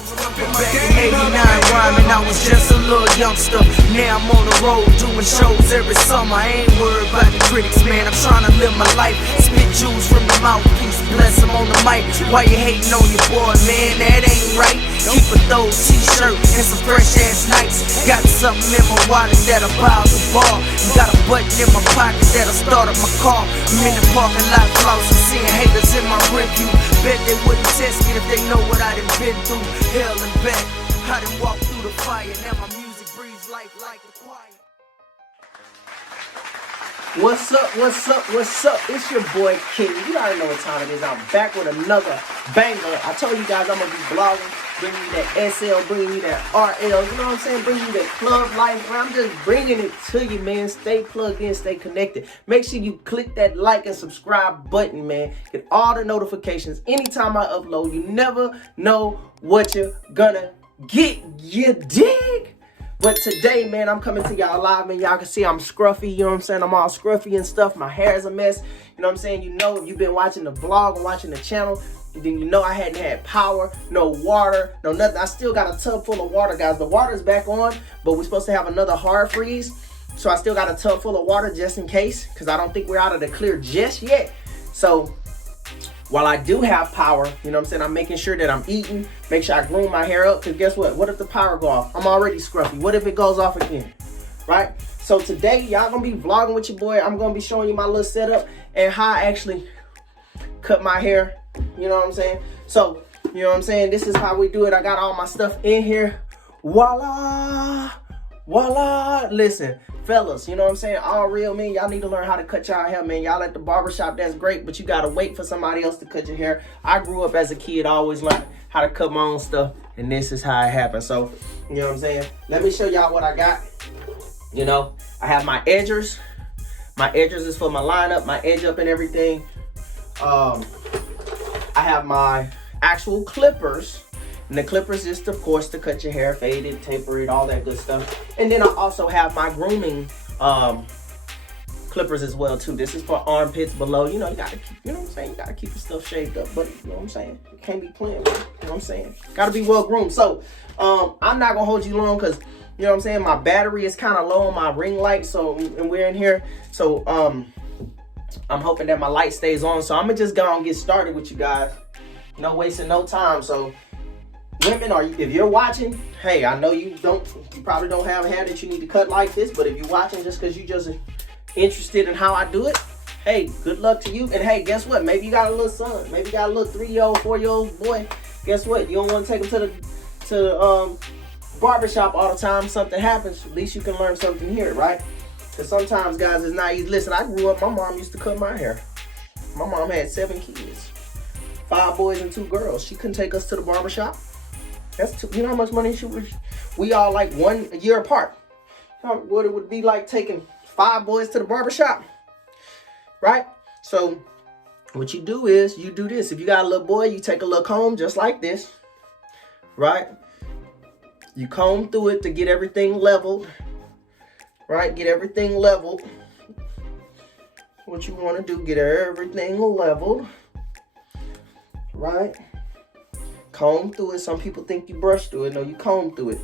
Back in 89, rhyming, I was just a little youngster. Now I'm on the road doing shows every summer. I ain't worried about the critics, man. I'm trying to live my life. Spit jewels from the mouthpiece, bless them on the mic. Why you hating on your boy, man? That ain't right. Keep a throw t-shirt and some fresh ass nights. Got something in my wallet that'll buy the bar. Got a button in my pocket that'll start up my car. I'm in the parking lot flossing, seeing haters in my review. Bet they wouldn't test me if they know what I done been through. Hell and back, I done walked through the fire. Now my music breathes life like a choir. What's up, what's up, what's up? It's your boy King. You already know what time it is. I'm back with another banger. I told you guys I'm going to be vlogging, bringing you that SL, bringing you that RL, you know what I'm saying? Bringing you that club life. I'm just bringing it to you, man. Stay plugged in, stay connected. Make sure you click that like and subscribe button, man. Get all the notifications anytime I upload. You never know what you're gonna get, you dig? But today, man, I'm coming to y'all live, man. Y'all can see I'm scruffy, you know what I'm saying? I'm all scruffy and stuff. My hair is a mess, you know what I'm saying? You know, if you've been watching the vlog and watching the channel, then you know I hadn't had power, no water, no nothing. I still got a tub full of water, guys. The water's back on, but we're supposed to have another hard freeze. So I still got a tub full of water just in case, because I don't think we're out of the clear just yet. So while I do have power, you know what I'm saying, I'm making sure that I'm eating, make sure I groom my hair up, because guess what? What if the power go off? I'm already scruffy. What if it goes off again, right? So today, y'all gonna be vlogging with your boy. I'm gonna be showing you my little setup and how I actually cut my hair, you know what I'm saying? So, you know what I'm saying, this is how we do it. I got all my stuff in here. Voila, voila. Listen, fellas, you know what I'm saying, all real men, y'all need to learn how to cut y'all hair, man. Y'all at the barbershop, that's great, but you gotta wait for somebody else to cut your hair. I grew up as a kid, I always learned how to cut my own stuff, and this is how it happened. So, you know what I'm saying, let me show y'all what I got. You know, I have my edgers. My edgers is for my lineup, my edge up and everything. I have my actual clippers. And the clippers is, of course, to cut your hair, fade it, taper it, all that good stuff. And then I also have my grooming clippers as well, too. This is for armpits below. You know, you gotta keep, you know what I'm saying? You gotta keep your stuff shaved up, buddy. You know what I'm saying? You can't be playing, man. You know what I'm saying? Gotta be well groomed. So, I'm not gonna hold you long because, you know what I'm saying, my battery is kind of low on my ring light, so, and we're in here. So, I'm hoping that my light stays on. So, I'm gonna just go and get started with you guys. No wasting no time. So, women, if you're watching, hey, I know you probably don't have hair that you need to cut like this, but if you're watching just because you just interested in how I do it, hey, good luck to you. And hey, guess what? Maybe you got a little son, maybe you got a little 3-year-old, 4-year-old boy. Guess what? You don't want to take him to the barbershop all the time. Something happens, at least you can learn something here, right? Because sometimes, guys, it's not easy. Listen, I grew up, my mom used to cut my hair. My mom had 7 kids, 5 boys and 2 girls. She couldn't take us to the barbershop. That's you know how much money we all like 1 year apart. You know what it would be like taking 5 boys to the barbershop, right? So what you do is you do this. If you got a little boy, you take a little comb just like this, right? You comb through it to get everything leveled, right? Get everything leveled. What you want to do, get everything leveled, right? Comb through it. Some people think you brush through it. No, you comb through it.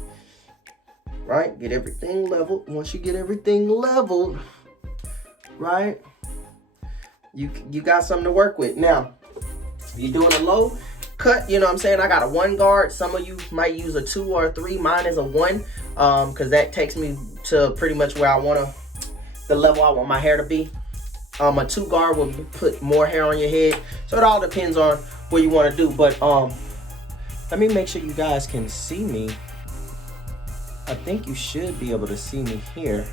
Right? Get everything leveled. Once you get everything leveled, right, you got something to work with. Now, if you're doing a low cut, you know what I'm saying, I got a 1 guard. Some of you might use a 2 or a 3. Mine is a 1, because that takes me to pretty much where I want the level I want my hair to be. A 2 guard will put more hair on your head. So it all depends on what you want to do. But let me make sure you guys can see me. I think you should be able to see me here.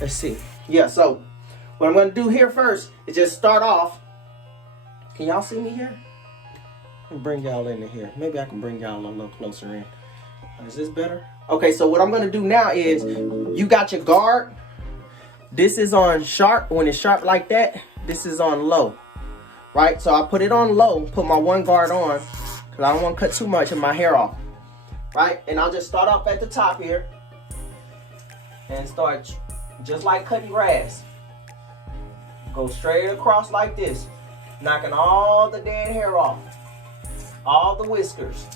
Let's see. Yeah, so what I'm going to do here first is just start off. Can y'all see me here? Let me bring y'all into here. Maybe I can bring y'all a little closer in. Is this better? Okay, so what I'm going to do now is you got your guard. This is on sharp. When it's sharp like that, this is on low. Right? So I put it on low, put my 1 guard on. I don't want to cut too much of my hair off, right? And I'll just start off at the top here and start just like cutting grass. Go straight across like this, knocking all the dead hair off, all the whiskers,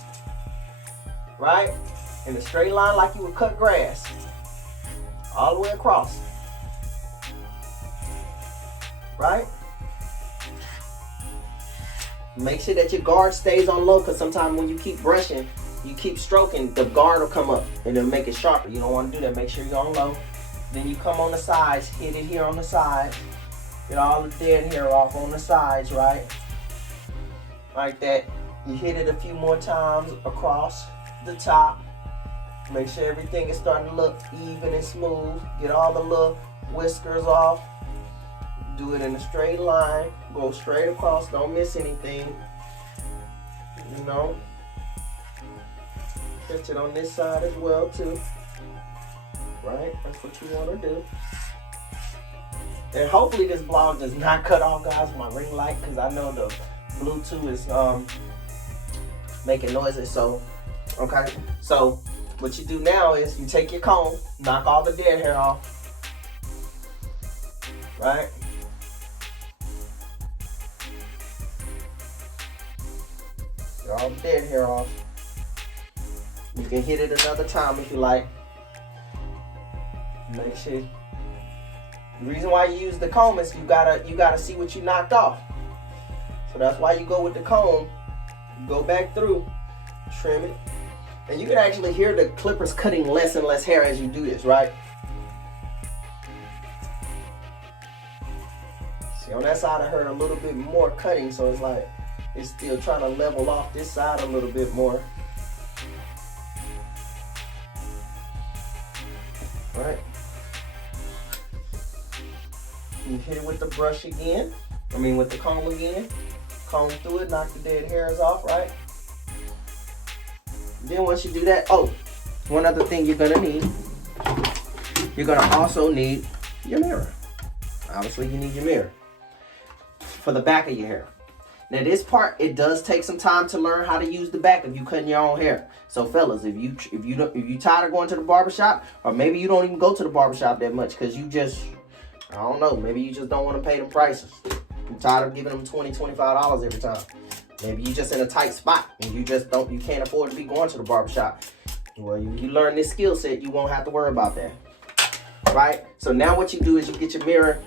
right? In a straight line like you would cut grass. All the way across. Right? Make sure that your guard stays on low, because sometimes when you keep brushing, you keep stroking, the guard will come up and it'll make it sharper. You don't want to do that. Make sure you're on low. Then you come on the sides, hit it here on the side. Get all the dead hair off on the sides, right? Like that. You hit it a few more times across the top. Make sure everything is starting to look even and smooth. Get all the little whiskers off. Do it in a straight line. Go straight across. Don't miss anything. You know. Catch it on this side as well too. Right? That's what you want to do. And hopefully this vlog does not cut off, guys, my ring light, because I know the Bluetooth is making noises. So, okay. So what you do now is you take your comb, knock all the dead hair off. Right? Get all the dead hair off. You can hit it another time if you like. Make sure. The reason why you use the comb is you gotta see what you knocked off. So that's why you go with the comb. You go back through, trim it, and you can actually hear the clippers cutting less and less hair as you do this, right? See, on that side I heard a little bit more cutting, so it's like it's still trying to level off this side a little bit more. Right? You hit it with the brush again. With the comb again. Comb through it, knock the dead hairs off, right? Then once you do that, oh, one other thing you're gonna need. You're gonna also need your mirror. Obviously, you need your mirror for the back of your hair. Now this part, it does take some time to learn how to use the back if you cutting your own hair. So fellas, if you tired of going to the barbershop, or maybe you don't even go to the barbershop that much because you just, I don't know, maybe you just don't want to pay them prices. You're tired of giving them $20, $25 every time. Maybe you just in a tight spot and you can't afford to be going to the barbershop. Well, you learn this skill set, you won't have to worry about that. Right? So now what you do is you get your mirror,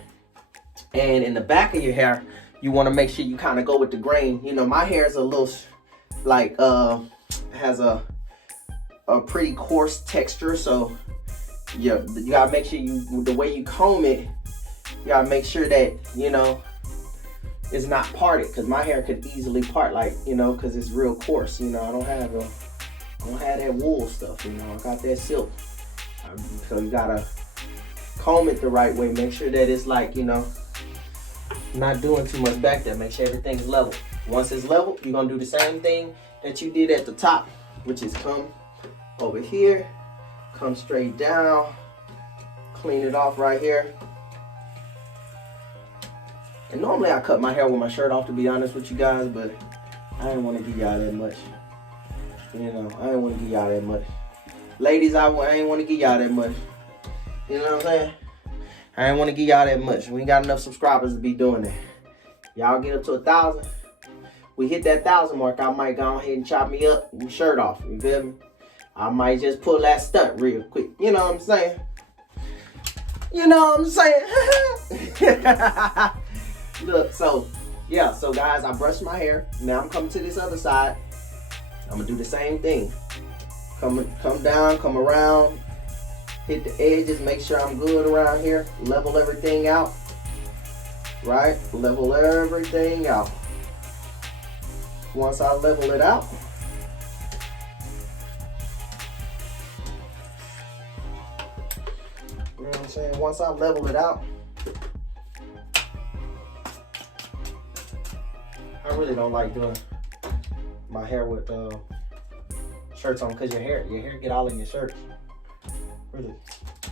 and in the back of your hair, you want to make sure you kind of go with the grain. You know, my hair is a little, like, has a pretty coarse texture. So, yeah, you got to make sure the way you comb it, you got to make sure that, you know, it's not parted. Because my hair could easily part, like, you know, because it's real coarse. You know, I don't have that wool stuff, you know. I got that silk. So you got to comb it the right way. Make sure that it's like, you know, not doing too much back there. Make sure everything's level. Once it's level, you're gonna do the same thing that you did at the top, which is come over here, come straight down, clean it off right here. And normally I cut my hair with my shirt off, to be honest with you guys, but I didn't want to give y'all that much. You know, I didn't want to give y'all that much. Ladies, I ain't want to give y'all that much. You know what I'm saying? I ain't want to give y'all that much. We ain't got enough subscribers to be doing that. Y'all get up to 1,000. We hit that 1,000 mark, I might go ahead and chop me up and shirt off. You feel me? I might just pull that stunt real quick. You know what I'm saying? You know what I'm saying? Look, so, yeah. So, guys, I brushed my hair. Now I'm coming to this other side. I'm going to do the same thing. Come down, come around. Hit the edges, make sure I'm good around here. Level everything out. Right? Level everything out. Once I level it out, you know what I'm saying? Once I level it out, I really don't like doing my hair with shirts on, because your hair get all in your shirts. Really,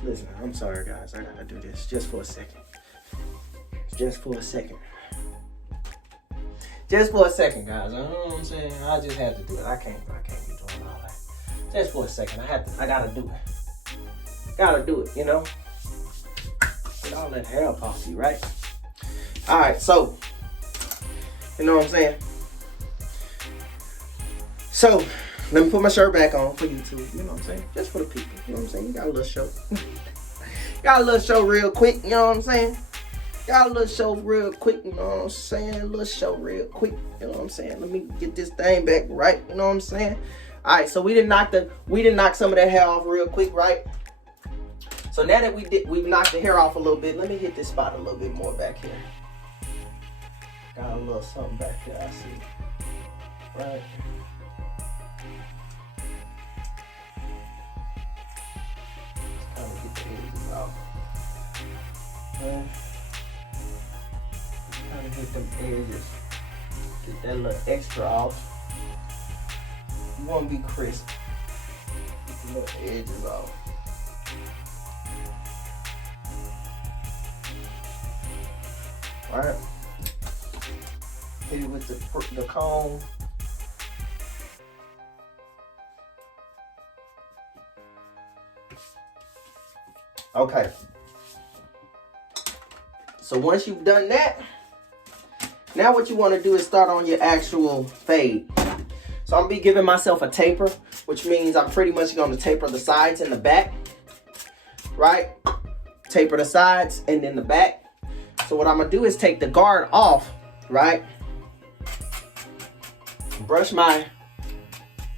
listen, I'm sorry guys, I gotta do this just for a second. Just for a second. Just for a second, guys. You know what I'm saying? I just had to do it. I can't be doing all that. Just for a second. I gotta do it. Gotta do it, you know? Get all that hair up off you, right? Alright, so, you know what I'm saying? So, Let me put my shirt back on for YouTube. You know what I'm saying? Just for the people. You know what I'm saying? You got a little show. Got a little show real quick. You know what I'm saying? Got a little show real quick. You know what I'm saying? A little show real quick. You know what I'm saying? Let me get this thing back right. You know what I'm saying? All right. So we didn't knock some of that hair off real quick, right? So now that we've knocked the hair off a little bit. Let me hit this spot a little bit more back here. Got a little something back here. I see. Right. Kind of get the edges off. Kind of hit them edges. Get that little extra off. You want to be crisp. Get the little edges off. Alright. Hit it with the comb. Okay. So once you've done that, now what you want to do is start on your actual fade. So I'm going to be giving myself a taper, which means I'm pretty much going to taper the sides and the back. Right? Taper the sides and then the back. So what I'm going to do is take the guard off, right? Brush my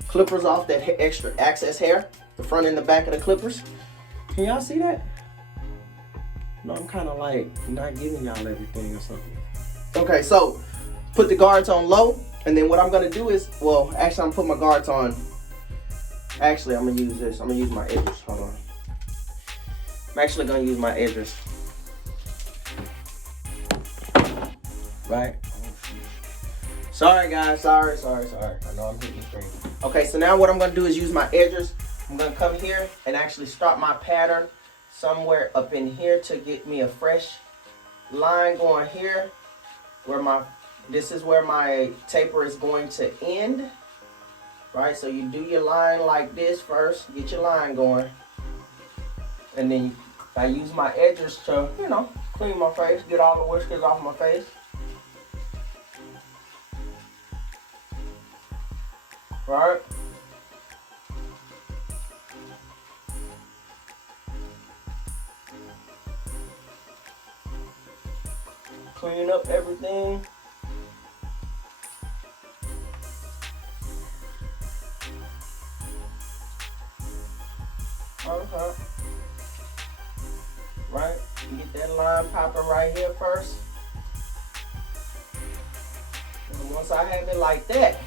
clippers off, that extra excess hair, the front and the back of the clippers. Can y'all see that? No, I'm kind of like not giving y'all everything or something. Okay, so put the guards on low, and then what I'm gonna do is, well, actually I'm gonna put my guards on. Actually, I'm gonna use this. I'm gonna use my edges. Hold on. I'm actually gonna use my edges. Right? Sorry guys, sorry. I know I'm hitting the screen. Okay, so now what I'm gonna do is use my edges. I'm gonna come here and actually start my pattern somewhere up in here to get me a fresh line going here. This is where my taper is going to end. Right, so you do your line like this first, get your line going. And then I use my edges to, you know, clean my face, get all the whiskers off my face. Right? Clean up everything. Right? Get that line popping right here first. And once I have it like that,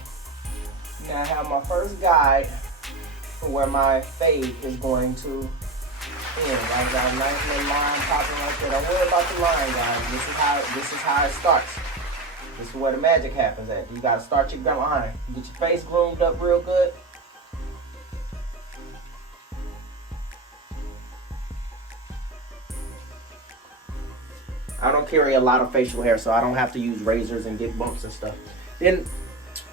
now I have my first guide for where my fade is going to end. I got a nice little line popping right there. Don't worry about the line, guys. This is how it starts. This is where the magic happens at. You gotta start your line. Get your face groomed up real good. I don't carry a lot of facial hair, so I don't have to use razors and get bumps and stuff. Then,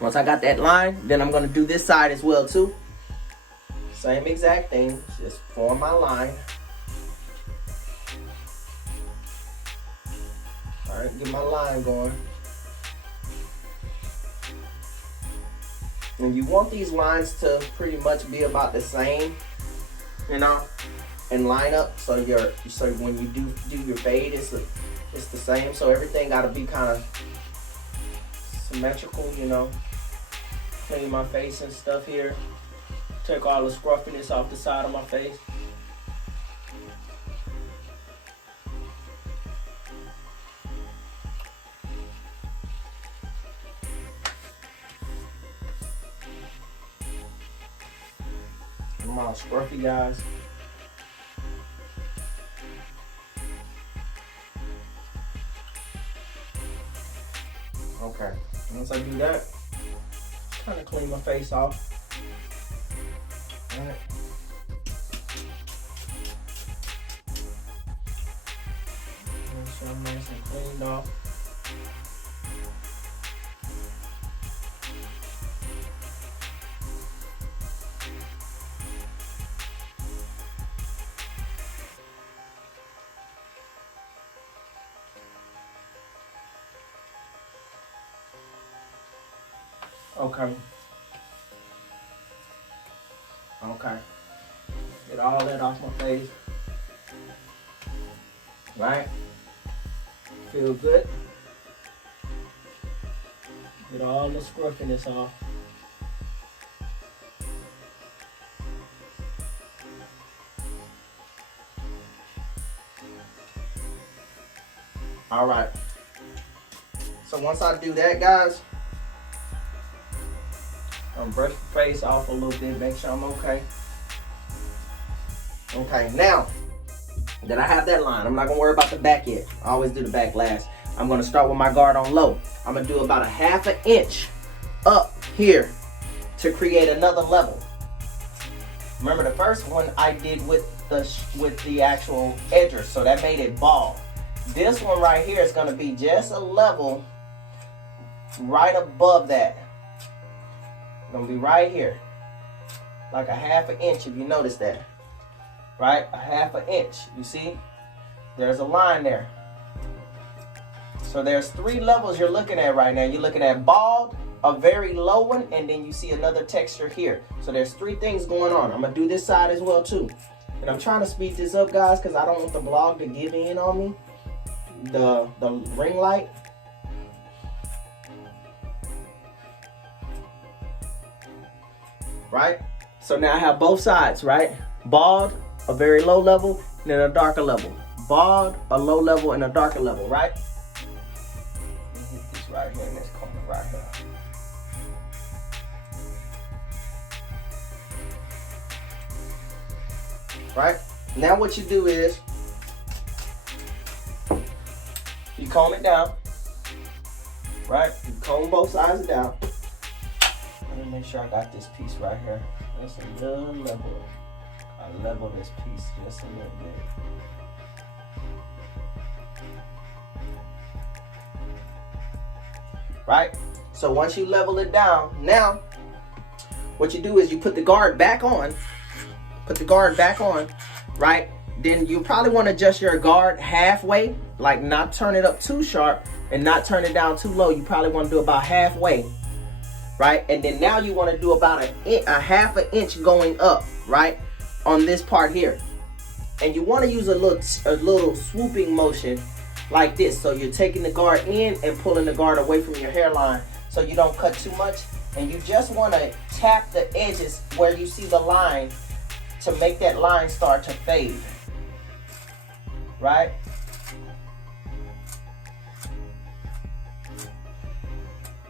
once I got that line, then I'm gonna do this side as well too. Same exact thing, just form my line. All right, get my line going. And you want these lines to pretty much be about the same, you know, and line up so when you do your fade, it's the same. So everything got to be kind of symmetrical, you know. Clean my face and stuff here. Take all the scruffiness off the side of my face. I'm all scruffy, guys. Okay, once I do that, kind of clean my face off. All right. Make sure I'm nice and cleaned off. Okay. Okay. Get all that off my face. Right? Feel good. Get all the scruffiness off. All right. So once I do that, guys, I'm gonna brush the face off a little bit, make sure I'm okay. Okay, now that I have that line, I'm not gonna worry about the back yet. I always do the back last. I'm gonna start with my guard on low. I'm gonna do about a 1/2 inch up here to create another level. Remember the first one I did with the actual edger, so that made it bald. This one right here is gonna be just a level right above that. It's gonna be right here, like a 1/2 inch if you notice that. Right, a 1/2 inch. You see, there's a line there. So there's 3 levels you're looking at right now. You're looking at bald, a very low one, and then you see another texture here. So there's 3 things going on. I'm gonna do this side as well too. And I'm trying to speed this up, guys, because I don't want the vlog to give in on me. The ring light. Right? So now I have both sides, right? Bald, a very low level, and then a darker level. Bald, a low level, and a darker level, right? Let me hit this right here in this corner right here. Right? Now what you do is you comb it down. Right? You comb both sides down. Let me make sure I got this piece right here. That's a little level. I level this piece just a little bit. Right? So once you level it down, now what you do is you put the guard back on. Put the guard back on, right? Then you probably want to adjust your guard halfway, like not turn it up too sharp and not turn it down too low. You probably want to do about halfway, right? And then now you want to do about a 1/2 inch going up, right? On this part here. And you want to use a little swooping motion like this. So you're taking the guard in and pulling the guard away from your hairline so you don't cut too much. And you just want to tap the edges where you see the line to make that line start to fade. Right?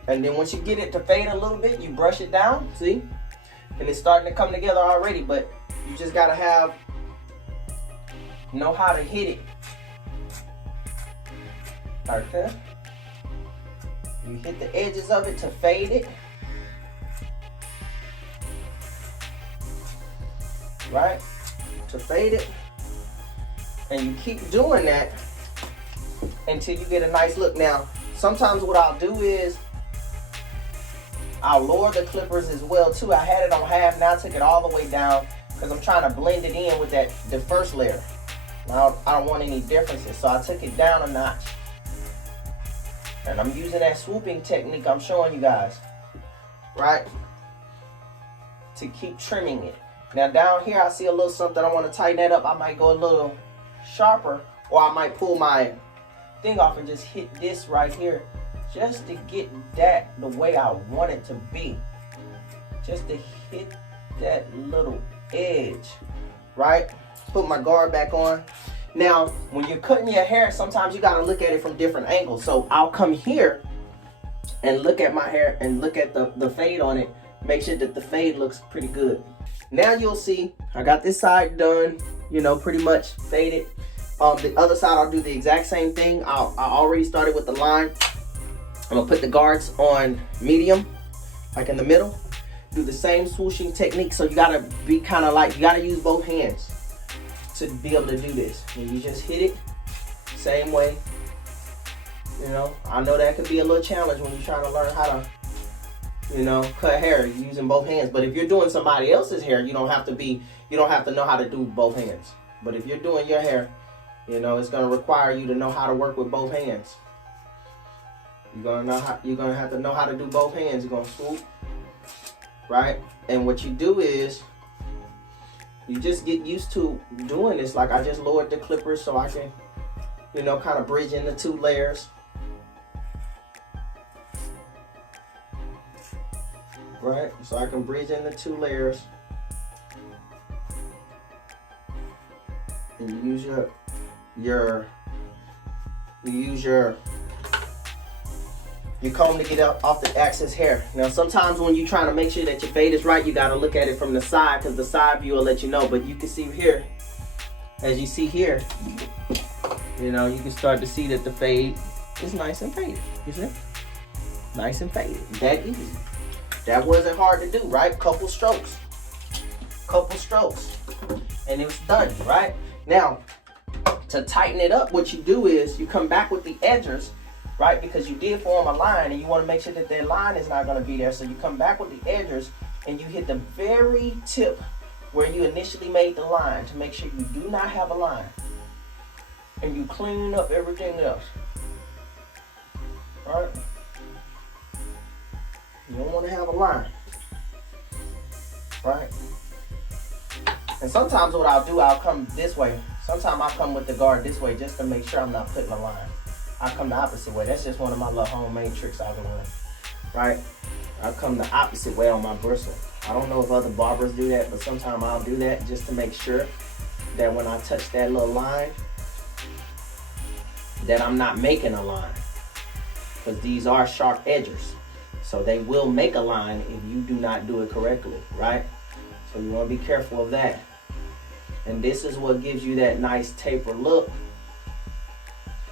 And then once you get it to fade a little bit, you brush it down, see? And it's starting to come together already, but you just gotta know how to hit it. Okay. You hit the edges of it to fade it. Right? To fade it. And you keep doing that until you get a nice look. Now, sometimes what I'll do is I'll lower the clippers as well too. I had it on half, now I took it all the way down because I'm trying to blend it in with the first layer. Now, I don't want any differences, so I took it down a notch. And I'm using that swooping technique I'm showing you guys, right? To keep trimming it. Now down here, I see a little something. I want to tighten that up. I might go a little sharper, or I might pull my thing off and just hit this right here, just to get that the way I want it to be. Just to hit that little edge, right? Put my guard back on. Now, when you're cutting your hair, sometimes you gotta look at it from different angles. So I'll come here and look at my hair and look at the fade on it. Make sure that the fade looks pretty good. Now you'll see I got this side done, you know, pretty much faded. The other side, I'll do the exact same thing. I already started with the line. I'm gonna put the guards on medium, like in the middle. Do the same swooshing technique. So you gotta be kind of like, you gotta use both hands to be able to do this. And you just hit it same way. You know, I know that could be a little challenge when you're trying to learn how to, you know, cut hair using both hands. But if you're doing somebody else's hair, you don't have to know how to do both hands. But if you're doing your hair, you know, it's gonna require you to know how to work with both hands. You're gonna have to know how to do both hands. You're gonna swoop, right? And what you do is you just get used to doing this. Like I just lowered the clippers so I can, you know, kind of bridge in the 2 layers. Right, so I can bridge in the 2 layers. And you use your comb to get off the excess hair. Now sometimes when you're trying to make sure that your fade is right, you got to look at it from the side, because the side view will let you know. But you can see here, as you see here, you know, you can start to see that the fade is nice and faded. You see? Nice and faded. That easy. That wasn't hard to do, right? Couple strokes. And it was done, right? Now, to tighten it up, what you do is you come back with the edgers, right? Because you did form a line and you want to make sure that that line is not going to be there. So you come back with the edgers and you hit the very tip where you initially made the line to make sure you do not have a line. And you clean up everything else, right? You don't want to have a line, right? And sometimes what I'll do, I'll come this way. Sometimes I'll come with the guard this way just to make sure I'm not putting a line. I'll come the opposite way. That's just one of my little homemade tricks I've learned, right? I'll come the opposite way on my bristle. I don't know if other barbers do that, but sometimes I'll do that just to make sure that when I touch that little line, that I'm not making a line. Because these are sharp edgers. So they will make a line if you do not do it correctly, right? So you want to be careful of that. And this is what gives you that nice taper look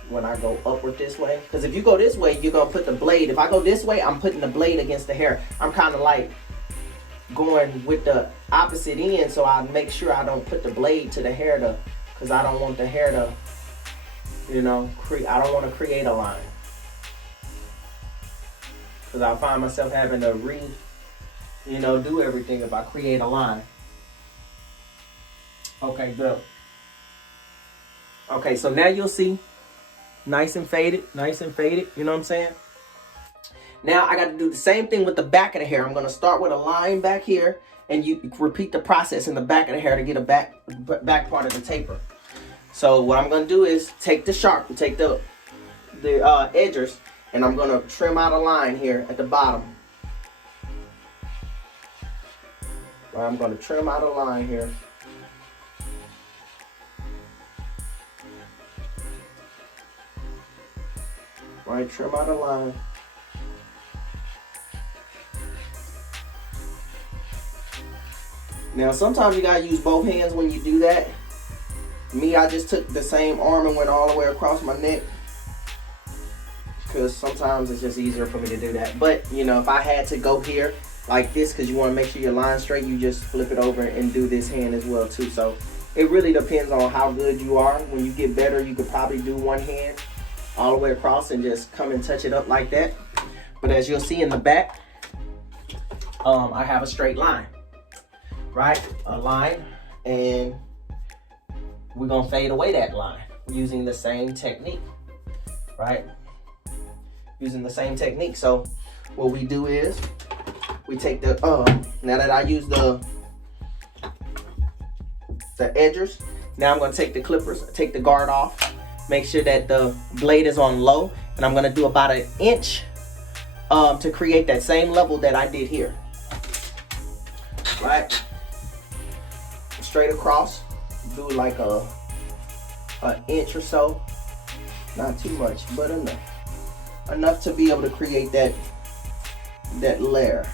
when I go upward this way. Because if you go this way, you're going to put the blade. If I go this way, I'm putting the blade against the hair. I'm kind of like going with the opposite end, so I make sure I don't put the blade to the hair, because I don't want the hair to, you know, I don't want to create a line. Because I find myself having to do everything if I create a line. Okay, good. Okay, so now you'll see nice and faded, you know what I'm saying? Now I got to do the same thing with the back of the hair. I'm going to start with a line back here, and you repeat the process in the back of the hair to get a back part of the taper. So what I'm going to do is take the edgers, and I'm going to trim out a line here at the bottom. I'm going to trim out a line here. Right, trim out a line. Now sometimes you gotta use both hands when you do that. Me, I just took the same arm and went all the way across my neck, because sometimes it's just easier for me to do that. But you know, if I had to go here like this, because you want to make sure your line's straight, you just flip it over and do this hand as well too. So it really depends on how good you are. When you get better, you could probably do one hand all the way across and just come and touch it up like that. But as you'll see in the back, I have a straight line, right? A line, and we're gonna fade away that line using the same technique, right? Using the same technique. So what we do is we take the, now that I use the edgers, now I'm gonna take the clippers, take the guard off, make sure that the blade is on low, and I'm gonna do about 1 inch to create that same level that I did here. Right? Straight across, do like an inch or so. Not too much, but enough. Enough to be able to create that layer.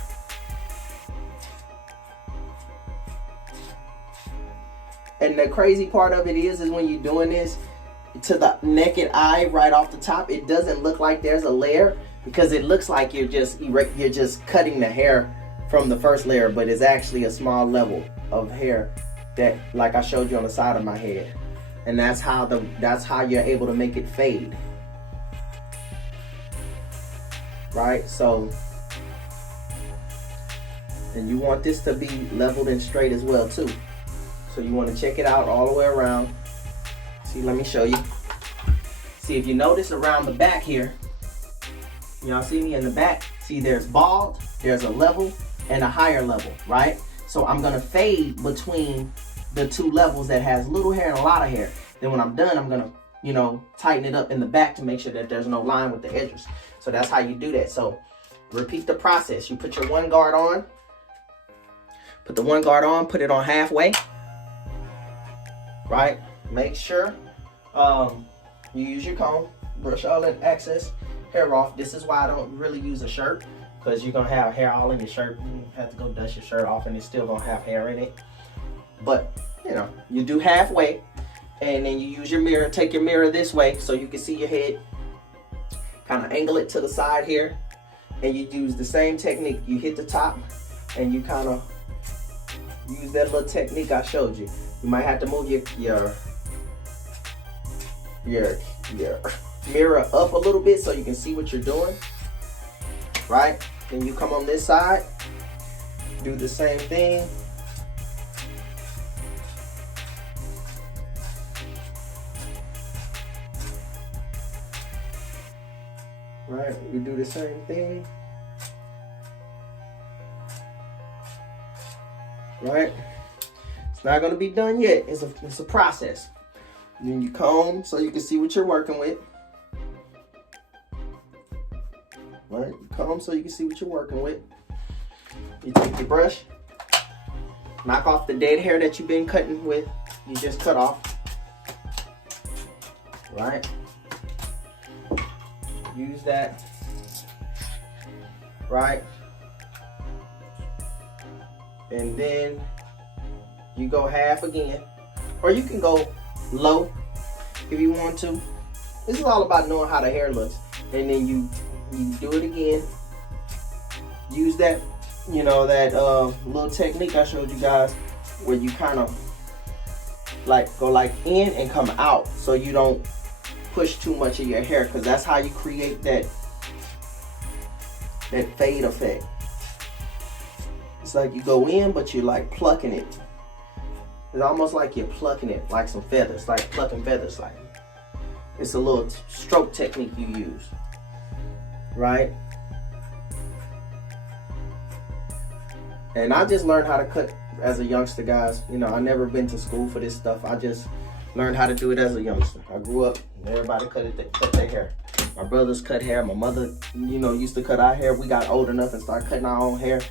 And the crazy part of it is when you're doing this, to the naked eye right off the top, it doesn't look like there's a layer, because it looks like you're just cutting the hair from the first layer, but it's actually a small level of hair that, like I showed you on the side of my head. And that's how you're able to make it fade. Right? So, and you want this to be leveled and straight as well too. So you want to check it out all the way around. See, let me show you. See, if you notice around the back here, y'all see me in the back? See, there's bald, there's a level, and a higher level, right? So I'm gonna fade between the two levels that has little hair and a lot of hair. Then when I'm done, I'm gonna, you know, tighten it up in the back to make sure that there's no line with the edges. So that's how you do that. So repeat the process. You put your one guard on, put the one guard on, put it on halfway, right? Make sure you use your comb, brush all that excess hair off. This is why I don't really use a shirt, because you're gonna have hair all in your shirt. You have to go dust your shirt off and it's still gonna have hair in it. But you know, you do halfway, and then you use your mirror. Take your mirror this way so you can see your head. Kind of angle it to the side here, and you use the same technique. You hit the top and you kind of use that little technique I showed you. You might have to move your mirror up a little bit so you can see what you're doing, right? Then you come on this side, do the same thing. Right, you do the same thing. Right? It's not gonna be done yet. It's a process. Then you comb so you can see what you're working with. Right? You comb so you can see what you're working with. You take your brush, knock off the dead hair that you've been cutting with. You just cut off. Right? Use that, right? And then you go half again, or you can go low if you want to. This is all about knowing how the hair looks. And then you do it again. Use that, you know, that little technique I showed you guys, where you kind of like go like in and come out, so you don't push too much of your hair, because that's how you create that fade effect. It's like you go in, but you're like plucking it. It's almost like you're plucking it like some feathers, like plucking feathers. Like it's a little stroke technique you use, right? And I just learned how to cut as a youngster, guys. You know, I never been to school for this stuff. I just learned how to do it as a youngster. I grew up, everybody cut their hair. My brothers cut hair. My mother, you know, used to cut our hair. We got old enough and started cutting our own hair.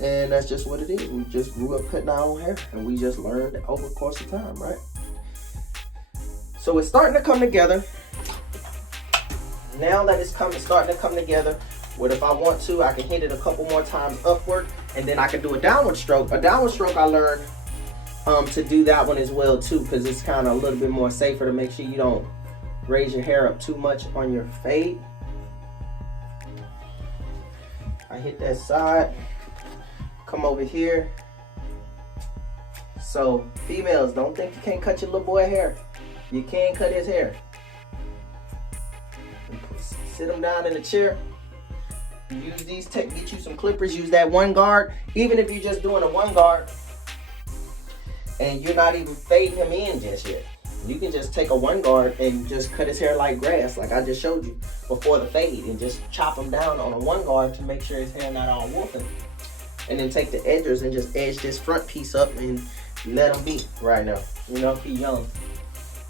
And that's just what it is. We just grew up cutting our own hair, and we just learned over the course of time, right? So it's starting to come together. Now that it's starting to come together, what if I want to, I can hit it a couple more times upward, and then I can do a downward stroke. A downward stroke I learned to do that one as well too, because it's kind of a little bit more safer to make sure you don't raise your hair up too much on your fade. I hit that side, come over here. So females, don't think you can't cut your little boy hair. You can cut his hair. Sit him down in the chair. Use these get you some clippers. Use that one guard. Even if you're just doing a one guard and you're not even fading him in just yet, you can just take a one guard and just cut his hair like grass, like I just showed you before the fade, and just chop him down on a one guard to make sure his hair not all wolfing. And then take the edges and just edge this front piece up and let him be right now. You know, he's young.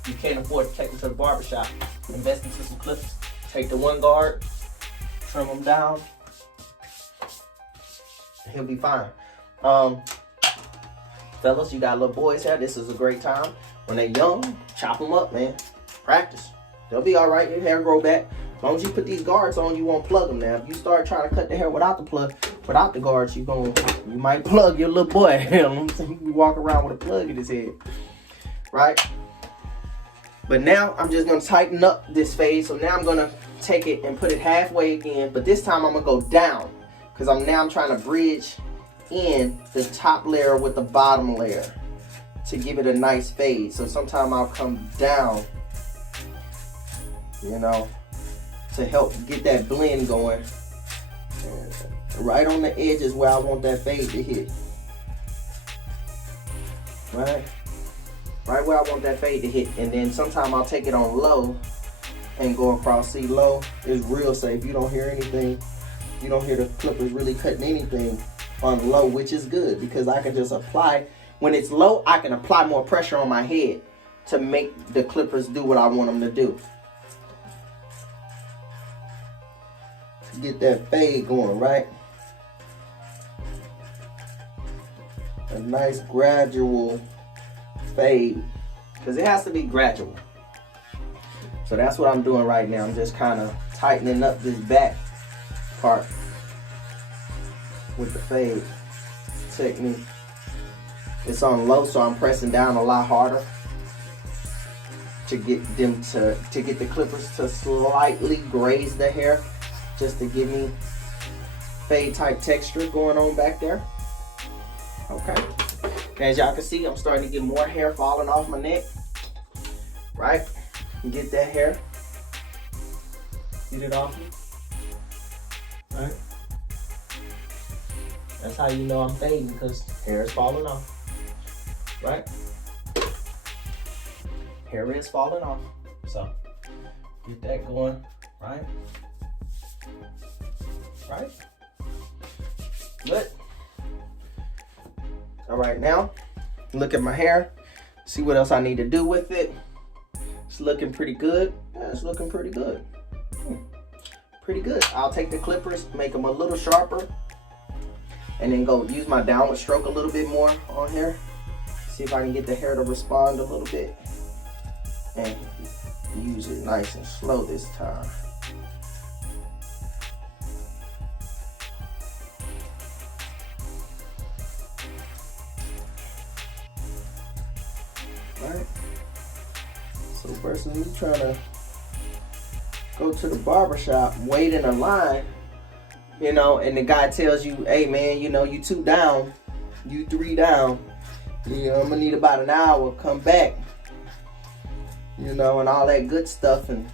You can't afford to take him to the barbershop. Invest into some clippers. Take the one guard, trim him down. He'll be fine. Fellas, you got little boys here. This is a great time. When they're young, chop them up, man. Practice. They'll be all right. Your hair grow back. As long as you put these guards on, you won't plug them now. If you start trying to cut the hair without the guards, you might plug your little boy. You walk around with a plug in his head, right? But now I'm just gonna tighten up this fade. So now I'm gonna take it and put it halfway again, but this time I'm gonna go down, because I'm trying to bridge in the top layer with the bottom layer to give it a nice fade. So sometime I'll come down, you know, to help get that blend going. And right on the edge is where I want that fade to hit. Right where I want that fade to hit. And then sometime I'll take it on low and go across. See, low is real safe. You don't hear anything. You don't hear the clippers really cutting anything on low, which is good, because I can just apply When it's low, I can apply more pressure on my head to make the clippers do what I want them to do. To get that fade going, right? A nice gradual fade, because it has to be gradual. So that's what I'm doing right now. I'm just kind of tightening up this back part with the fade technique. It's on low, so I'm pressing down a lot harder to get them to get the clippers to slightly graze the hair, just to give me fade type texture going on back there. Okay. As y'all can see, I'm starting to get more hair falling off my neck. Right? Get that hair. Get it off me. Right? That's how you know I'm fading, because hair is falling off. Right? Hair is falling off. So get that going. Right? Right? Good. All right, now look at my hair. See what else I need to do with it. It's looking pretty good. Yeah, it's looking pretty good. Pretty good. I'll take the clippers, make them a little sharper, and then go use my downward stroke a little bit more on here. See if I can get the hair to respond a little bit. And use it nice and slow this time. Right? So versus me trying to go to the barbershop, wait in a line, you know, and the guy tells you, hey man, you know, you 2 down, you 3 down, you know, I'm gonna need about an hour, come back, you know, and all that good stuff, and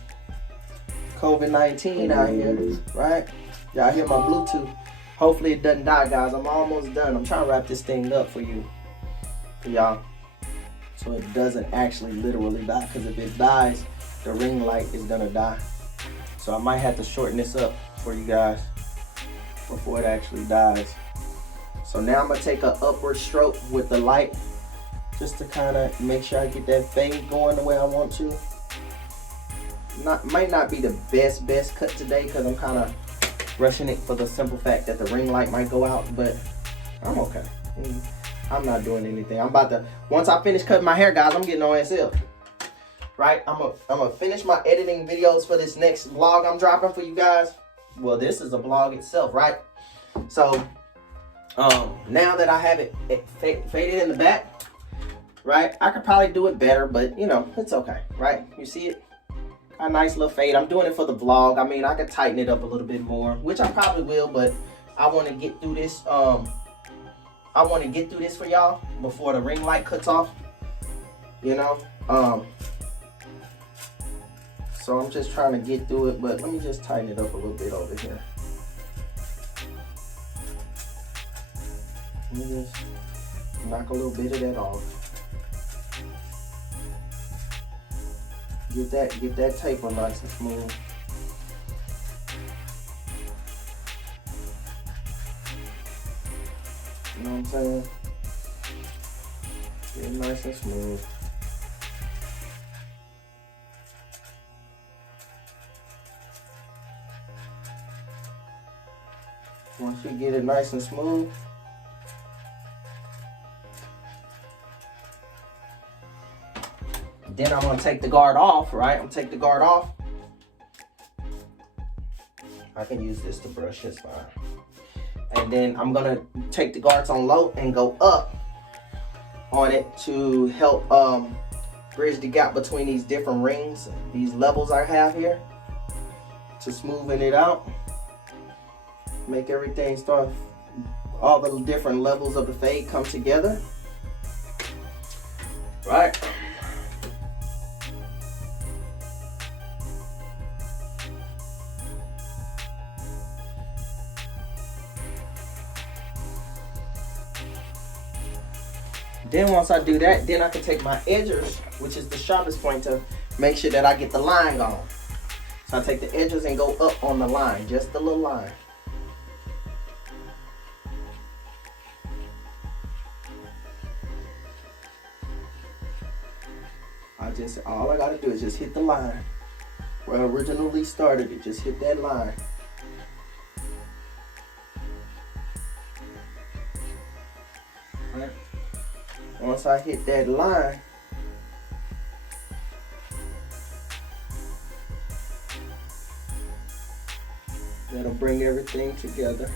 COVID-19 out here, right? Y'all hear my Bluetooth. Hopefully it doesn't die, guys. I'm almost done. I'm trying to wrap this thing up for you, for y'all, so it doesn't actually literally die, because if it dies, the ring light is gonna die. So I might have to shorten this up for you guys before it actually dies. So now I'm gonna take an upward stroke with the light, just to kind of make sure I get that fade going the way I want to. Might not be the best cut today, because I'm kind of rushing it for the simple fact that the ring light might go out, but I'm okay. I'm not doing anything. I'm about to, once I finish cutting my hair, guys, I'm getting on SL. Right? I'm gonna finish my editing videos for this next vlog I'm dropping for you guys. Well, this is a vlog itself, right? So, now that I have it faded in the back, right? I could probably do it better, but you know, it's okay, right? You see it? A nice little fade. I'm doing it for the vlog. I mean, I could tighten it up a little bit more, which I probably will, but I want to get through this. I want to get through this for y'all before the ring light cuts off. You know, so I'm just trying to get through it, but let me just tighten it up a little bit over here. Let me just knock a little bit of that off. Get that taper nice and smooth. You know what I'm saying? Get it nice and smooth. Once you get it nice and smooth, then I'm gonna take the guard off, right? I'm gonna take the guard off. I can use this to brush, it's fine. And then I'm gonna take the guards on low and go up on it to help bridge the gap between these different rings, these levels I have here, to smoothen it out. Make everything start, all the different levels of the fade come together, right? Then once I do that, then I can take my edgers, which is the sharpest point, to make sure that I get the line going. So I take the edges and go up on the line, just the little line. all I gotta do is just hit the line where I originally started it. Just hit that line. Right. Once I hit that line, that'll bring everything together.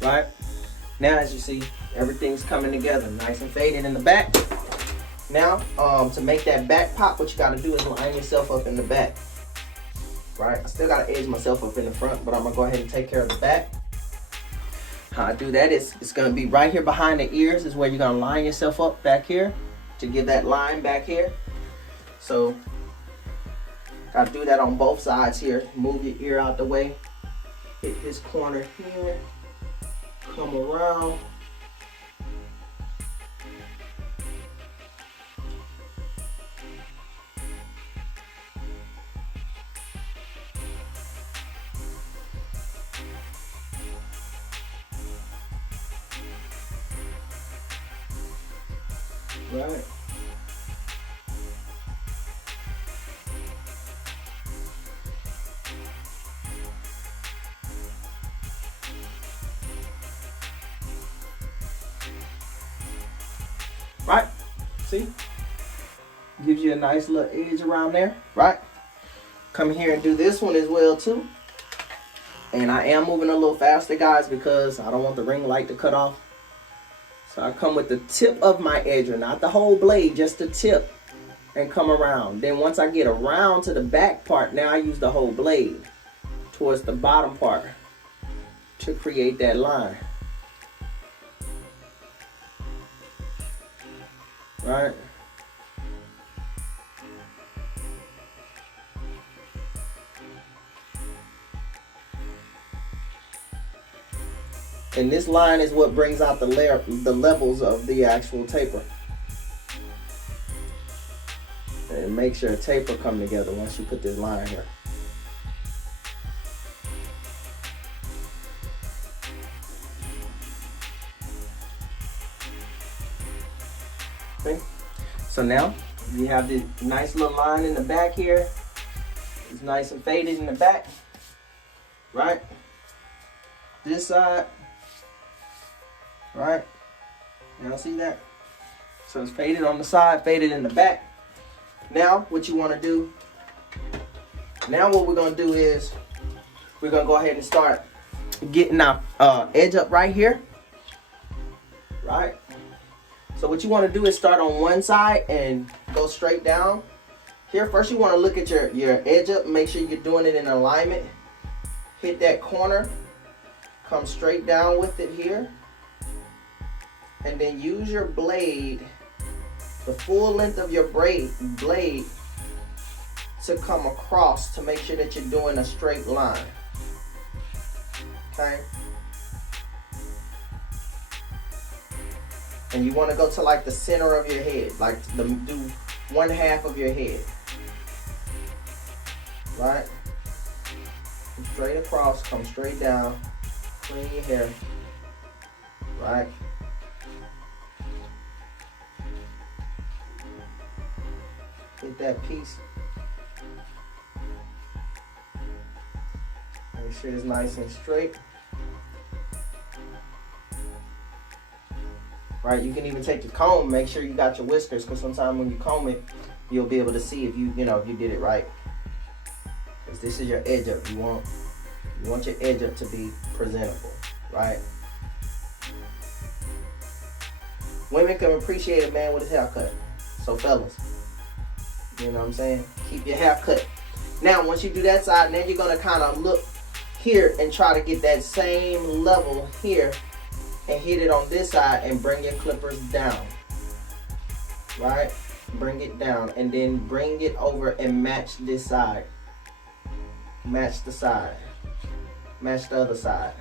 Right? Now, as you see, everything's coming together, nice and faded in the back. Now, to make that back pop, what you gotta do is line yourself up in the back. Right? I still gotta edge myself up in the front, but I'm gonna go ahead and take care of the back. How I do that is, it's gonna be right here behind the ears is where you're gonna line yourself up back here to give that line back here. So, gotta do that on both sides here. Move your ear out the way. Hit this corner here. Come around. Right. Right. See? Gives you a nice little edge around there. Right. Come here and do this one as well too. And I am moving a little faster, guys, because I don't want the ring light to cut off. So I come with the tip of my edger, not the whole blade, just the tip, and come around. Then once I get around to the back part, now I use the whole blade towards the bottom part to create that line. Right? And this line is what brings out the levels of the actual taper. And make sure a taper come together once you put this line here. Okay. So now you have this nice little line in the back here. It's nice and faded in the back. Right? This side. Right? Y'all see that? So it's faded on the side, faded in the back. Now, what you want to do, now what we're going to do is, we're going to go ahead and start getting our edge up right here. Right? So what you want to do is start on one side and go straight down. Here, first you want to look at your edge up, make sure you're doing it in alignment. Hit that corner, come straight down with it here. And then use your blade, the full length of your blade to come across to make sure that you're doing a straight line. Okay? And you want to go to like the center of your head, like do 1/2 of your head. Right? Straight across, come straight down, clean your hair. Right? Get that piece. Make sure it's nice and straight. Right, you can even take your comb, make sure you got your whiskers, because sometimes when you comb it, you'll be able to see if you did it right. Because this is your edge up. You want your edge up to be presentable, right? Women can appreciate a man with his haircut. So fellas, you know what I'm saying? Keep your hair cut. Now, once you do that side, then you're going to kind of look here and try to get that same level here and hit it on this side and bring your clippers down. Right? Bring it down and then bring it over and match this side. Match the side. Match the other side.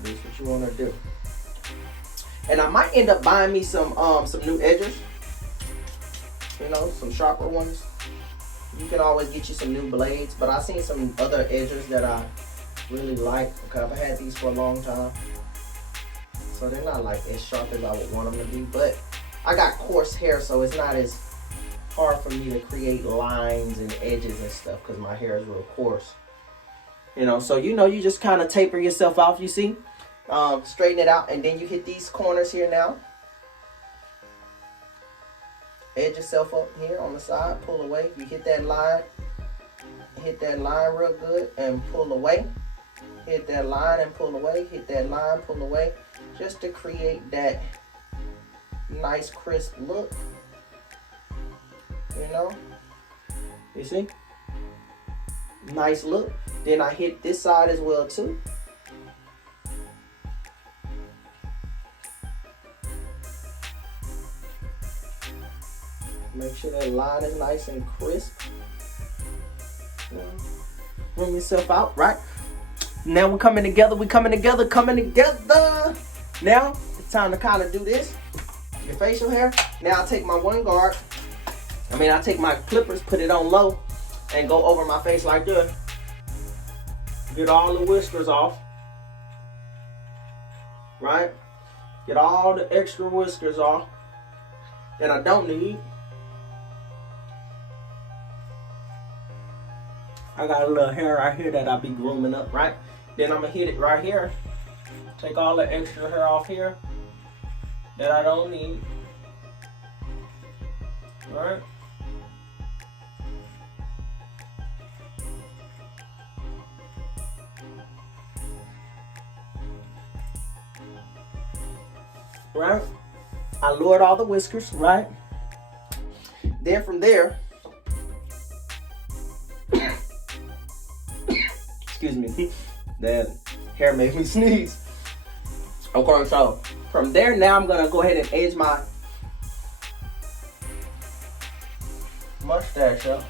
This is what you want to do. And I might end up buying me some new edgers. You know, some sharper ones. You can always get you some new blades, but I've seen some other edgers that I really like. Okay, I've had these for a long time. So they're not like as sharp as I would want them to be, but I got coarse hair, so it's not as hard for me to create lines and edges and stuff because my hair is real coarse. You know, so you know, you just kind of taper yourself off, you see? Straighten it out, and then you hit these corners here now. Edge yourself up here on the side, pull away. You hit that line real good and pull away. Hit that line and pull away, hit that line, pull away, just to create that nice crisp look. You know? You see? Nice look. Then I hit this side as well too. Make sure that line is nice and crisp. Bring yourself out, right? Now we're coming together, coming together. Now, it's time to kind of do this. Your facial hair. Now I take my I take my clippers, put it on low, and go over my face like this. Get all the whiskers off. Right? Get all the extra whiskers off that I don't need. I got a little hair right here that I'll be grooming up, right? Then I'm gonna hit it right here. Take all the extra hair off here that I don't need. All right? Right? I lowered all the whiskers, right? Then from there, excuse me, that hair made me sneeze. Okay, so from there now I'm gonna go ahead and edge my mustache up.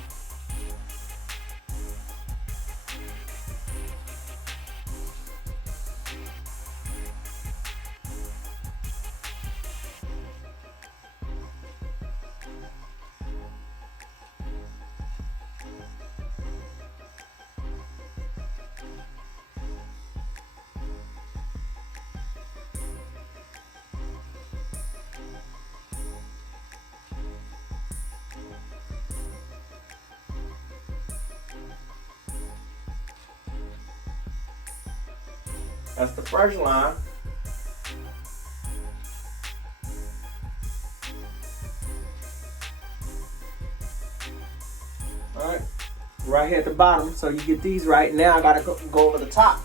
That's the first line. All right, right here at the bottom. So you get these right. Now I gotta go over the top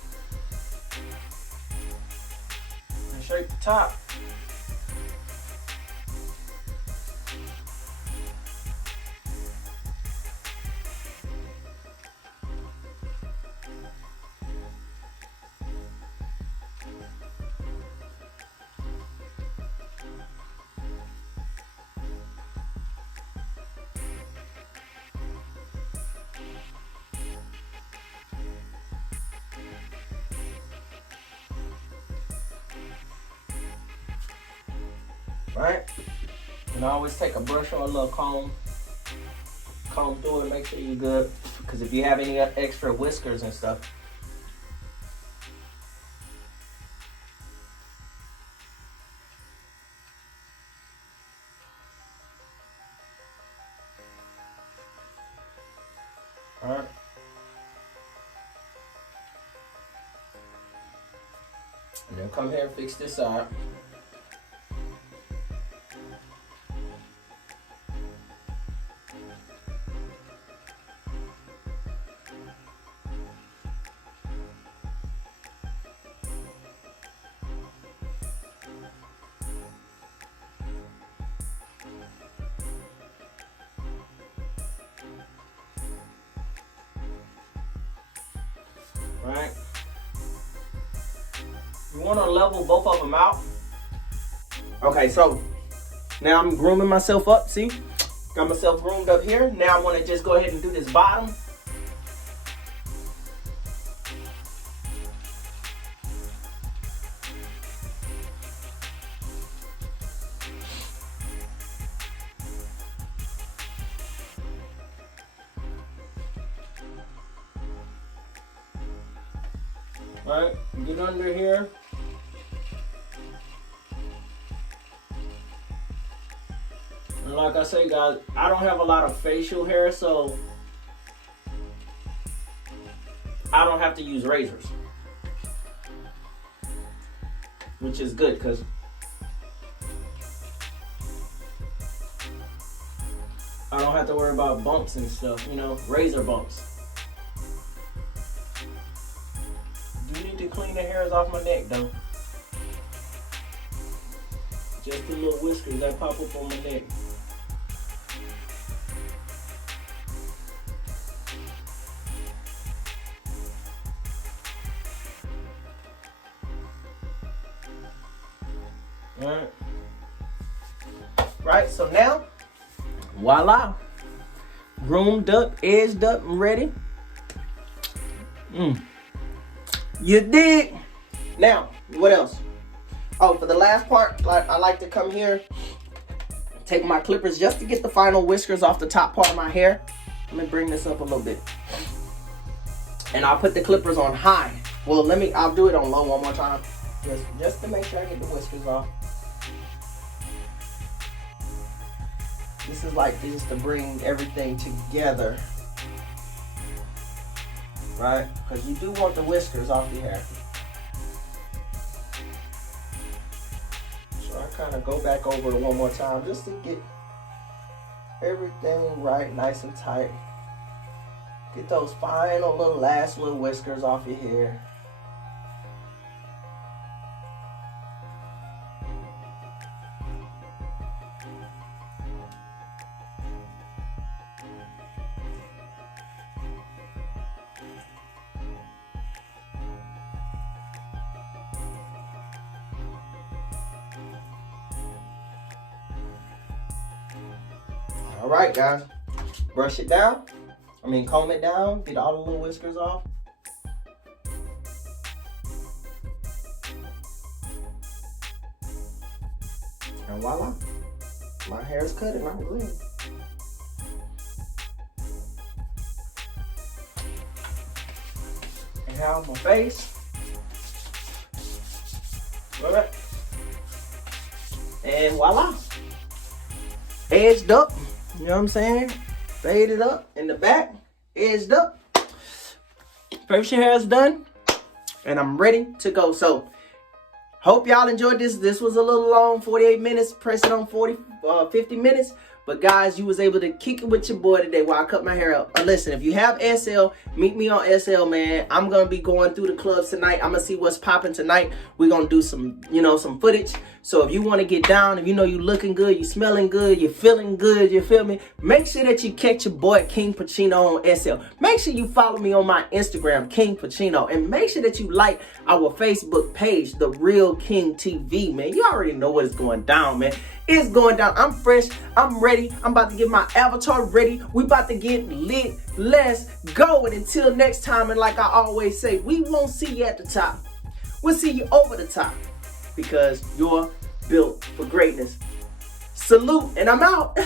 and shape the top. Right? And I always take a brush or a little comb through it, make sure you're good. Because if you have any extra whiskers and stuff, alright. And then come here and fix this side. Right? You want to level both of them out. Okay, so now I'm grooming myself up. See? Got myself groomed up here. Now I want to just go ahead and do this bottom. Right? Get under here. And like I say, guys, I don't have a lot of facial hair, so I don't have to use razors. Which is good, because I don't have to worry about bumps and stuff, you know, razor bumps. Do need to clean the hairs off my neck, though. Just the little whiskers that pop up on my neck. Alright. Right, so now, voila. Groomed up, edged up, and ready. You dig? Now, what else? Oh, for the last part, I like to come here, take my clippers just to get the final whiskers off the top part of my hair. Let me bring this up a little bit. And I'll put the clippers on high. Well, I'll do it on low one more time. Just to make sure I get the whiskers off. This is like this to bring everything together. Right? Because you do want the whiskers off your hair. So I kind of go back over it one more time just to get everything right, nice and tight. Get those final last little whiskers off your hair. All right, guys, brush it down. Comb it down, get all the little whiskers off. And voila, my hair is cut and I'm good. And now my face. All right. And voila, edged up. You know what I'm saying? Faded up in the back, edged up. Facial hair is done, and I'm ready to go. So, hope y'all enjoyed this. This was a little long, 48 minutes. Press it on 50 minutes. But guys, you was able to kick it with your boy today while I cut my hair up. Listen, if you have SL, meet me on SL, man. I'm going to be going through the clubs tonight. I'm going to see what's popping tonight. We're going to do some, some footage. So if you want to get down, if you know you looking good, you smelling good, you're feeling good, you feel me? Make sure that you catch your boy KingPachino on SL. Make sure you follow me on my Instagram, KingPachino. And make sure that you like our Facebook page, The Real KingTv, man. You already know what is going down, man. It's going down. I'm fresh. I'm ready. I'm about to get my avatar ready. We about to get lit. Let's go. And until next time, and like I always say, we won't see you at the top. We'll see you over the top because you're built for greatness. Salute, and I'm out.